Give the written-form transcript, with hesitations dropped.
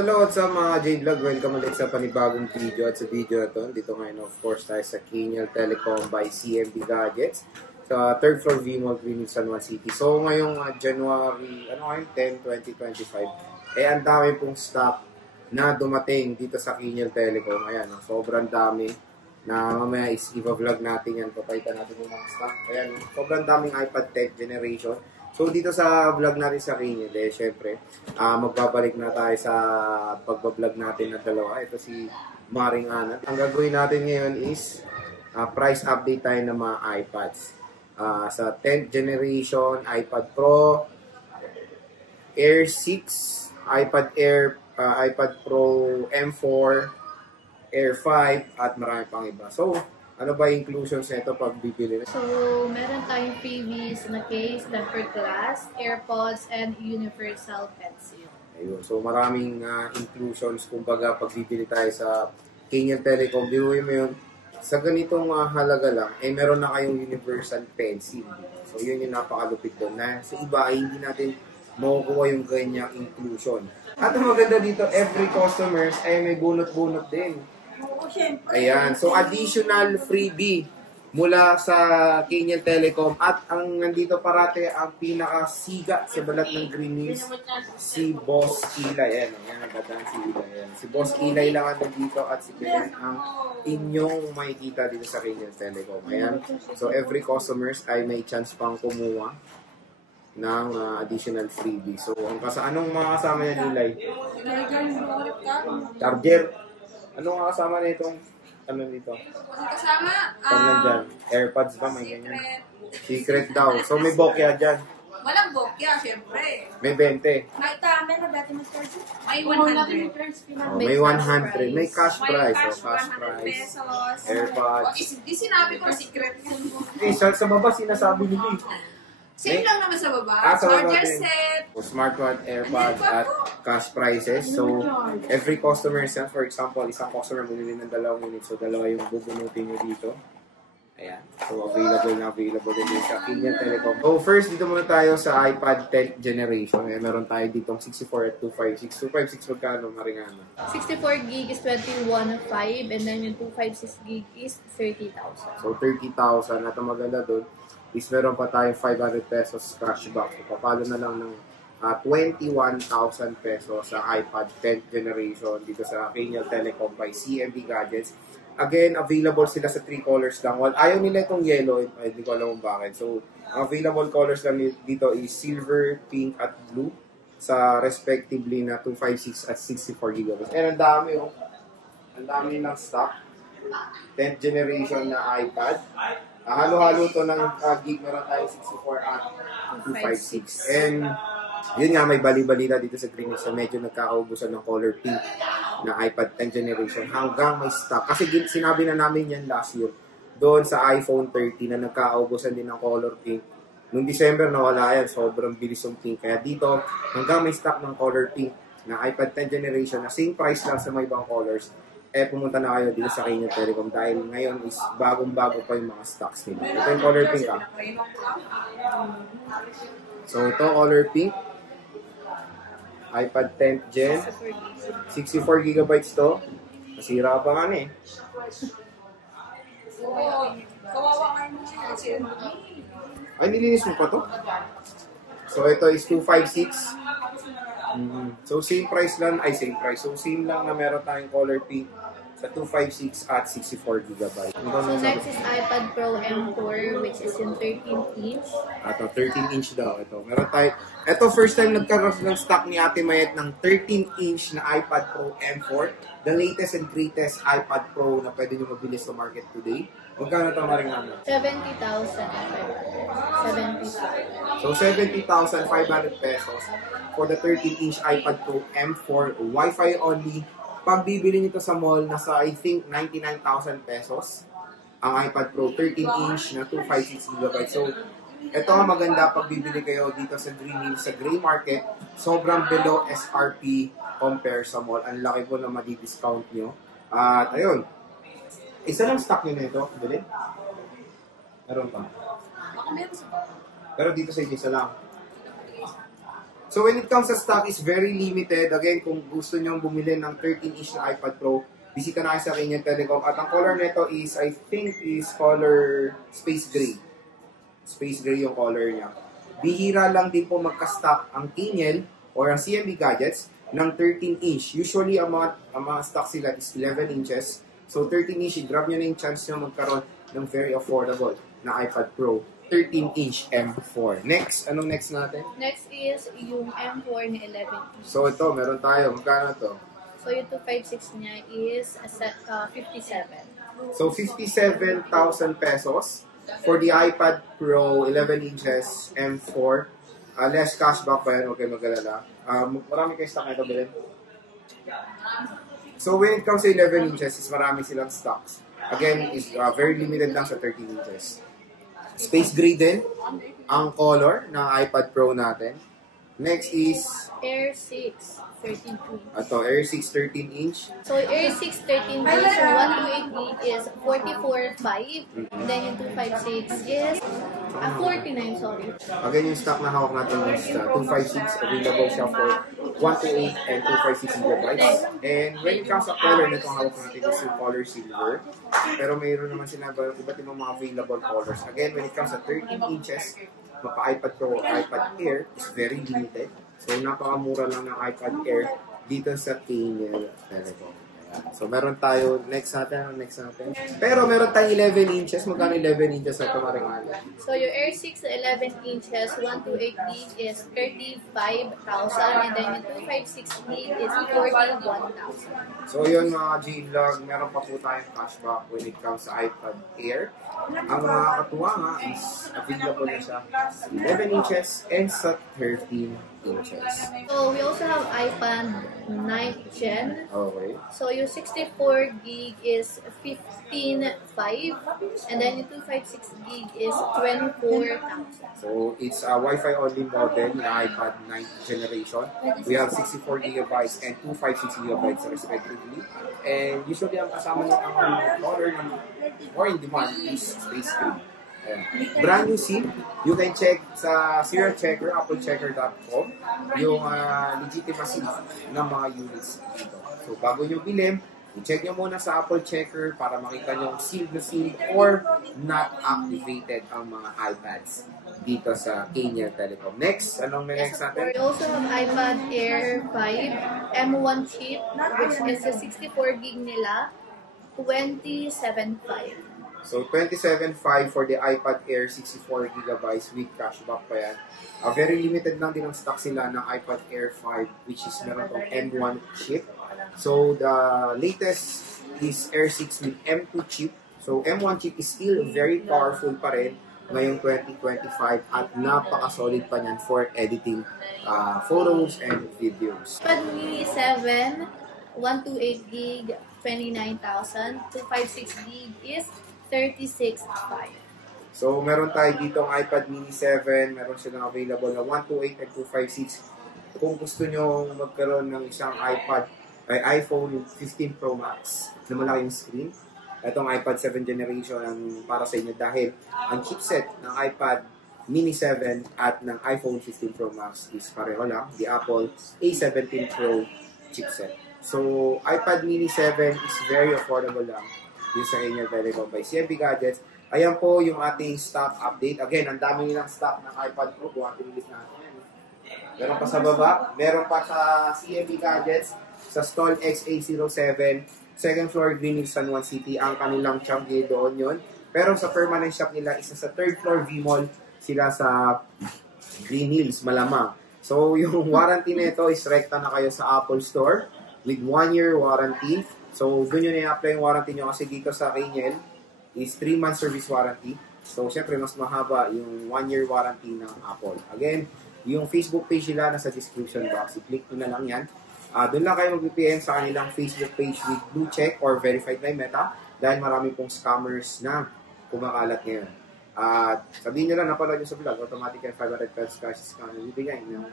hello, what's up mga J-Vlog? Welcome ulit sa panibagong video. At sa video na to, dito ngayon of course tayo sa Keniel Telecom by CMB Gadgets sa 3rd floor V-Mall, Greenwich, San Juan City. So ngayong January 10, 2025, ang dami pong stock na dumating dito sa Keniel Telecom. Ayan, sobrang dami na mamaya i-vlog natin yan. Papaitan natin yung mga stock. Ayan, sobrang daming iPad 10th generation. So, dito sa vlog natin sa Keniel, syempre, magbabalik na tayo sa pagbablog natin na dalawa. Ito si Maring Anat. Ang gagawin natin ngayon is price update tayo ng mga iPads. Sa 10th generation, iPad Pro, Air 6, iPad Air, iPad Pro M4, Air 5, at marami pang iba. So, ano ba yung inclusions nito pag bibili? So, meron tayong freebies na case, tempered glass, AirPods, and universal pencil. Ayun. So, maraming inclusions. Kumbaga, pag bibili tayo sa Keniel Telecom, biruin mo yun, sa ganitong halaga lang, meron na kayong universal pencil. So, yun yung napakalupit doon. Na sa iba, ay hindi natin makukuha yung ganyang inclusion. At ang maganda dito, every customers ay may bunot-bunot din. Ayan. So, additional freebie mula sa Keniel Telecom. At ang nandito parate, ang pinakasigat sa balat ng Green Hills, si Boss Ilay. Ayan. Ayan, nagdadaan si Ilay. Ayan. Si Boss Ilay lang ang nandito at si Kenneth ang inyong makikita dito sa Keniel Telecom. Ayan. So, every customers ay may chance pang kumuha ng additional freebie. So, anong mga kasama niya, Ilay? Charger. Ano nga kasama na itong, ano dito? Kasama? Dyan. AirPods ba? May ganyan. Secret daw. So, may bokya dyan. Walang bokya, syempre. May 20. May tama na dati mo charger. May 100. May 100. May cash price. May So, cash 100 price. pesos. AirPods. Di sinabi ko secret. Sa baba, sinasabi nila eh. Same lang naman sa baba. Sa baba Charger din. set. Smartwatch, AirPods, at cash prices. So, every customer, for example, isang customer bumili ng 2 units. So, 2 yung bubunutin nyo dito. Ayan. So, available din sa Keniel Telecom. So, first, dito muna tayo sa iPad 10th generation. Ayan, meron tayo ditong 64 at 256. 256 magkano, Maringana? 64GB is 21,500 and then yung 256GB is 30,000. So, 30,000. At ang maganda doon is meron pa tayong 500 pesos cashback. So, papalo na lang ng 21,000 pesos sa iPad 10th generation dito sa Keniel Telecom by CMB Gadgets. Again, available sila sa 3 colors lang. Well, ayaw nila itong yellow, hindi ko alam kung bakit. So, ang available colors lang dito is silver, pink, at blue sa respectively na 256 at 64GB. And ang dami, oh. Ang dami ng stock. 10th generation na iPad. Halo-halo to ng gig, meron tayo 64 at 256. And yun nga, may bali-balita dito sa Green Hills. So medyo nagkakaubusan ng color pink na iPad 10th generation hanggang may stock. Kasi sinabi na namin yan last year doon sa iPhone 13 na nagkakaubusan din ng color pink. Noong December nawala yan, sobrang bilis yung pink. Kaya dito, hanggang may stock ng color pink na iPad 10th generation na same price lang sa may ibang colors, pumunta na kayo dito sa Keniel Telecom dahil ngayon is bagong-bago pa yung mga stocks nila. Ito yung color pink, So, ito, color pink. iPad 10th Gen. 64GB to. Masira pa nga eh. Kawawa ka naman. Ay, nilinis mo pa to? So, ito is 256. So, same price lang. Ay, same price. So, same lang na meron tayong color pink sa 256 at 64GB. So, next is iPad Pro M4 which is in 13-inch. Ito, 13-inch daw. Ito, meron tayo. Ito, first time nagkaroon ng stock ni Ate Mayet ng 13-inch na iPad Pro M4. The latest and greatest iPad Pro na pwede nyo mabili sa market today. Magkano ito, Maringana? 70,500. So, 70,500 pesos for the 13-inch iPad Pro M4 Wi-Fi only. Pag bibili nito sa mall, nasa I think 99,000 pesos ang iPad Pro 13-inch na 256GB. So, ito ang maganda pag bibili kayo dito sa Green Hills, sa Gray Market. Sobrang below SRP compare sa mall. Ang laki po na madi-discount nyo. At ayun, isa lang stock nyo na ito. Bilhin? Meron pa. Pero dito sa isa lang. So when it comes sa stock, is very limited. Again, kung gusto nyo bumili ng 13-inch na iPad Pro, bisita na kayo sa Kenyan Telecom. At ang color nito is, I think, is color space gray. Space gray yung color niya. Bihira lang din po magka-stock ang Kenyan or ang CMB Gadgets ng 13-inch. Usually, ang mga stock sila is 11 inches. So 13-inch, i-grab nyo na yung chance nyo magkaroon ng very affordable na iPad Pro 13-inch M4. Next, anong next natin? Next is yung M4 na 11 inch. So ito, meron tayo. Magkano to? So yung 256 niya is 57. So 57,000 pesos for the iPad Pro 11 inches M4. Less cashback pa yan, okay mag-alala. Marami kayo stock na ito, Belen? So when it comes to 11 inches, is marami silang stocks. Again, is very limited lang sa 13 inches. Space gray din ang color ng iPad Pro natin. Next is Air 6 13 inch. Ito, Air 6 13 inch. So Air 6 13 inch, yung 128 gig is 44.5. Then yung 256 is 49, sorry. Again, yung stock na hawak natin is 256. Available siya for 128 and 256 gigabytes. And when it comes sa color na itong hawak natin is yung color silver. Pero mayroon naman sila iba't ibang mga available colors. Again, when it comes sa 13 inches, mapa-iPad Pro o iPad Air is very limited. So, napakamura lang ng iPad Air dito sa Kenyan Telecom. So, meron tayo, next natin. Pero meron tayong 11 inches. Magkano 11 inches na ito, Marimali? So, yung Air 6 na 11 inches, 128 gig is 35,000. And then yung 256 gig is 41,000. So, yun mga G-Vlog, meron pa po tayong cashback when it comes sa iPad Air. Ang nakakatuwa nga is available na siya sa 11 inches and sa 13 inches. So, we also have iPad 9th Gen. Okay. So, yung 64 gig is 15.5. And then yung 256 gig is 24,000. So, it's a Wi-Fi only model na iPad 9th generation. We have 64 gigabytes and 256 gigabytes respectively. And usually, ang kasama niya ang color ng more in demand is space gray. Brand new SIM. You can check sa serial checker, applechecker.com, yung legitimacy ng mga units dito. So, bago nyo bilhin, i-check nyo muna sa Apple Checker para makita nyo sealed na sealed or not activated ang mga iPads dito sa Kenyan Telecom. Next, anong next natin? We also have iPad Air 5 M1 chip, which is a 64 gig nila, 27.5. So, 27.5 for the iPad Air, 64 gigabytes with cashback pa yan. Very limited lang din ang stock sila ng iPad Air 5, which is meron tong M1 chip. So, the latest is Air 6 with M2 chip. So, M1 chip is still very powerful pa rin ngayong 2025 at napaka-solid pa niyan for editing photos and videos. iPad mini 7, 128 gig, 29,000. 256 gig is 36.5. So, meron tayo dito ang iPad mini 7. Meron silang available na 128 and 256. Kung gusto nyo magkaroon ng isang iPhone 15 Pro Max na malaki yung screen, itong iPad 7 generation ang para sa inyo dahil ang chipset ng iPad mini 7 at ng iPhone 15 Pro Max is pareho lang, the Apple A17 Pro chipset. So, iPad mini 7 is very affordable lang dito sa Kenyan Telecom by CMB Gadgets. Ayan po yung ating stock update. Again, ang dami nilang stock ng iPad Pro. Buhatin ulit natin. Meron pa sa baba. Meron pa sa CMB Gadgets sa stall XA07, second floor Green Hills, San Juan City. Ang kanilang champion doon yun. Pero sa permanent shop nila, isa sa third floor V-Mall. Sila sa Green Hills, malamang. So, yung warranty nito is rekta na kayo sa Apple Store with 1-year warranty. So, doon yun i-apply yung warranty nyo kasi dito sa Kenyan is 3 months service warranty. So, syempre, mas mahaba yung 1-year warranty ng Apple. Again, yung Facebook page nila nasa description box. I-click nyo na lang yan. Doon lang kayo mag-PM sa kanilang Facebook page with blue check or verified by Meta dahil marami pong scammers na kumakalat ngayon. Sabihin nyo lang, napanood nyo sa vlog, automatic and 500 pesos cash discount. Ibigay nyo.